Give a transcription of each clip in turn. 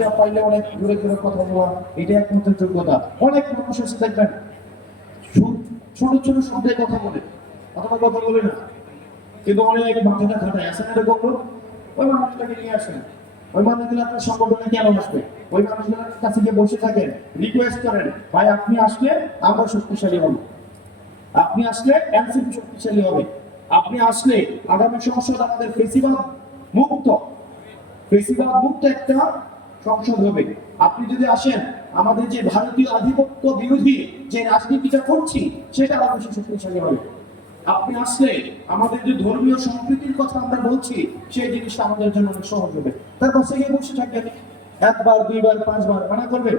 এটা পাইলে অনেক দূরে দূরে কথা বলা, এটা একমাত্র যোগ্যতা। অনেক মানুষ এসে দেখবেন ছোট- ছোট শব্দে কথা বলে, অথবা কথা বলে না। কিন্তু অনেক মাথাটা খাটায় আসেন এরকম ওই মানুষটাকে নিয়ে আসেন। ওই মানুষগুলো আপনার সংগঠনে কেন আসবে? ওই মানুষগুলোর কাছে গিয়ে বসে থাকেন রিকোয়েস্ট করেন, ভাই, আপনি আসলে আমরা শক্তিশালী হব। আপনি আসলে এনসিপি শক্তিশালী হবে। আপনি আসলে আগামী সংসদ আমাদের ফেসিবাদ মুক্ত। ফেসিবাদ মুক্ত একটা সংসদ হবে। আপনি যদি আসেন, আমাদের যে ভারতীয় আধিপত্য বিরোধী যে রাজনীতিটা করছি, সেটা মানুষের শক্তিশালী হবে। আপনি আসলে আমাদের যে ধর্মীয় সম্প্রীতির কথা আমরা বলছি, সেই জিনিসটা আমাদের জন্য অনেক সহজ হবে। তার পাশে গিয়ে বসে থাকবেন। একবার, দুইবার, পাঁচবার মানা করবে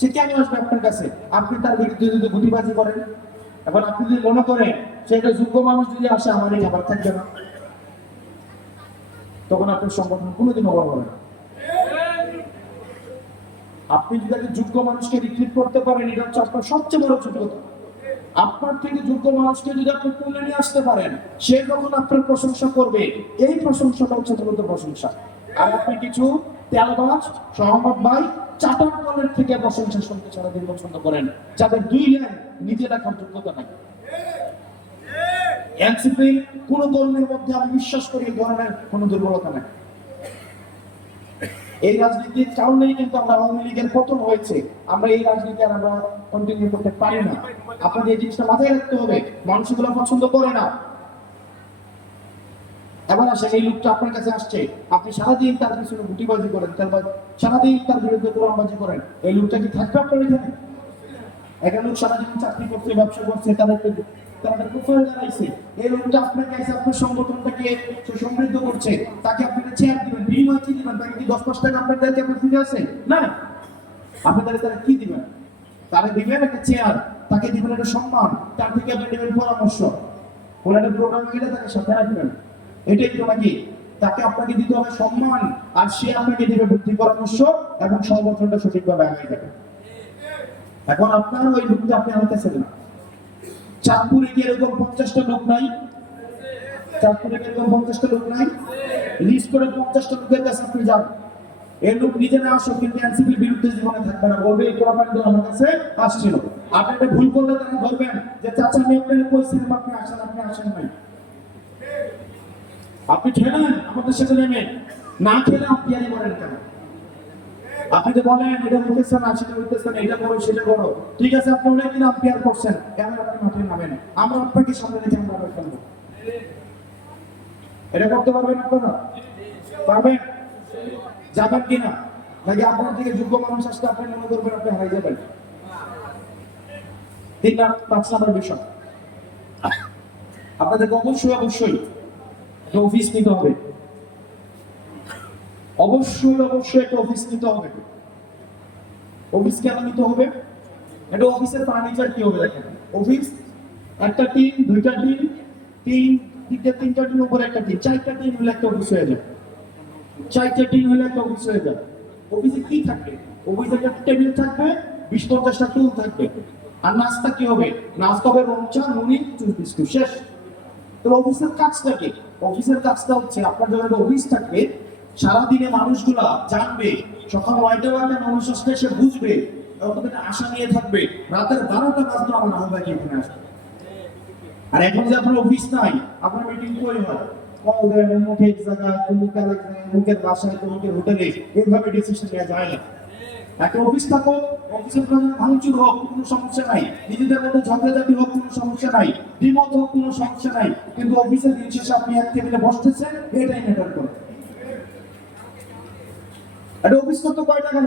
সে কেন আসবে আপনার কাছে? আপনি তার বিরুদ্ধে যদি গুটিবাজি করেন, এখন আপনি যদি মনে করেন সে একটা যোগ্য মানুষ যদি আসে, আমার এই খাবার থাকবে না। তখন আপনার সংগঠন কোনোদিন অভাব হবে না। আপনি যদি একটা যোগ্য মানুষকে রিক্রুট করতে পারেন, এটা হচ্ছে আপনার সবচেয়ে বড় যোগ্যতা। আপনার থেকে যোগ্য মানুষকে যদি আপনি তুলে নিয়ে আসতে পারেন, সে যখন আপনার প্রশংসা করবে, এই প্রশংসাটা হচ্ছে মূলত প্রশংসা। আর আপনি কিছু তেলবাজ, সহমত ভাই, চাটার দলের থেকে প্রশংসা শুনতে সারাদিন পছন্দ করেন, যাদের দুই লাইন নিজে রাখার যোগ্যতা নাই। এনসিপি, কোন কর্মীর মধ্যে আমি বিশ্বাস করি এই ধরনের কোন দুর্বলতা নাই। এই রাজনীতির কারণেই কিন্তু আমরা আওয়ামী লীগের পতন হয়েছে। আমরা এই রাজনীতি আর আমরা কন্টিনিউ করতে পারি না। আপনাদের এই জিনিসটা মাথায় রাখতে হবে। মানুষ এগুলো পছন্দ করে না। এবার আসেন, এই লোকটা আপনার কাছে আসছে। আপনি সারাদিন তার পিছনে গুটিবাজি করেন তারপর সারাদিন তার বিরুদ্ধে কোরআনবাজি করেন। এই লোকটা কি থাকবে আপনার এখানে? একটা লোক সারাদিন চাকরি করছে, ব্যবসা করছে তাদেরকে তাদের জানাইছে এই লোকটা আপনার সংগঠনটাকে সমৃদ্ধ করছে। তাকে চেয়ার দিবেন, বিনিময় কি দিবেন? তাকে কি দশ পাঁচ টাকা আপনার আপনার ফিরে আছে? না আপনি তাহলে তারা কি দিবেন? তারা দিবেন একটা চেয়ার তাকে দিবেন একটা সম্মান, তার থেকে আপনি দিবেন পরামর্শ। কোন একটা প্রোগ্রামে গেলে তাকে সাথে রাখবেন। এটাই তো নাকি তাকে আপনাকে দিতে হবে সম্মান, আর সে আপনাকে দিবে বুদ্ধি, পরামর্শ, এবং সংগঠনটা সঠিকভাবে আগায় যাবে। এখন আপনার ওই লোকটা আপনি আনতেছেন না। চাঁদপুরে কি এরকম পঞ্চাশটা লোক নাই? চাঁদপুরে কি এরকম পঞ্চাশটা লোক নাই? লিস্ট করে পঞ্চাশটা লোকের কাছে আপনি যান। লোক নিজে না আসুক, কিন্তু এনসিপির বিরুদ্ধে জীবনে থাকবে না। বলবে, এই আমার কাছে আসছিল। আপনি একটা ভুল করলে তারা যে, চাচা, আমি কইছিলাম আপনি আসেন আপনি আসেন নাই। আপনি খেলেন, আমাদের সাথে নেমে। না খেলে আপনি করেন কেন? আপনি তো বলেন, এটা হইতেছে না, সেটা হইতেছে না, এটা করো, সেটা করো। ঠিক আছে, আপনি অনেকদিন আম্পিয়ার করছেন, কেন আপনি মাঠে নামেন? আমরা আপনাকে সামনে রেখে আমরা আবার খেলব এটা করতে পারবেন আপনারা? পারবেন? যাবেন কিনা? নাকি আপনার থেকে যোগ্য মানুষ আসতে আপনি মনে করবেন আপনি হারিয়ে যাবেন? তিন লাখ পাঁচ নাম্বার বিষয়। আপনাদেরকে অবশ্যই অবশ্যই অফিস নিতে হবে। অবশ্যই অবশ্যই একটা অফিস নিতে হবে। অফিস কেন নিতে হবে? একটা অফিসের ফার্নিচার কি হবে দেখেন? অফিস একটা টিম দুইটা টিম তিন তিনটা তিনটা টিম উপরে একটা টিম চারটা টিম হলে একটা অফিস হয়ে যাবে চারটা টিম হলে একটা অফিস হয়ে যাবে অফিসে কি থাকবে? অফিসে একটা টেবিল থাকবে বিশ পঞ্চাশটা টুল থাকবে। আর নাস্তা কি হবে? নাস্তা হবে রমচা নুনি বিস্কুট, শেষ। তো অফিসের কাজটা কি? অফিসের কাজটা হচ্ছে আপনার যখন একটা অফিস থাকবে সারাদিনে মানুষগুলা জানবে, সকাল নয়টা বাজে মানুষ আসলে সে বুঝবে তখন আশা নিয়ে থাকবে। রাতের বারোটা বাজলে আমার ভাই এখানে আসবে। আর এখন যে আপনার অফিস নাই, আপনার মিটিং কই হয়? বাসায় হোটেলে, এইভাবে ডিসিশন যায় না। অফিস থাকো হোক, কোনো সমস্যা নাই। নিজেদের হোক, কোনো সমস্যা নাই। হোক, কোনো সমস্যা নাই। কিন্তু অফিসের দিন শেষে আপনি এক টেবিলে বসতেছেন, এটাই ম্যাটার করে। একটা অফিস করতে কয় টাকা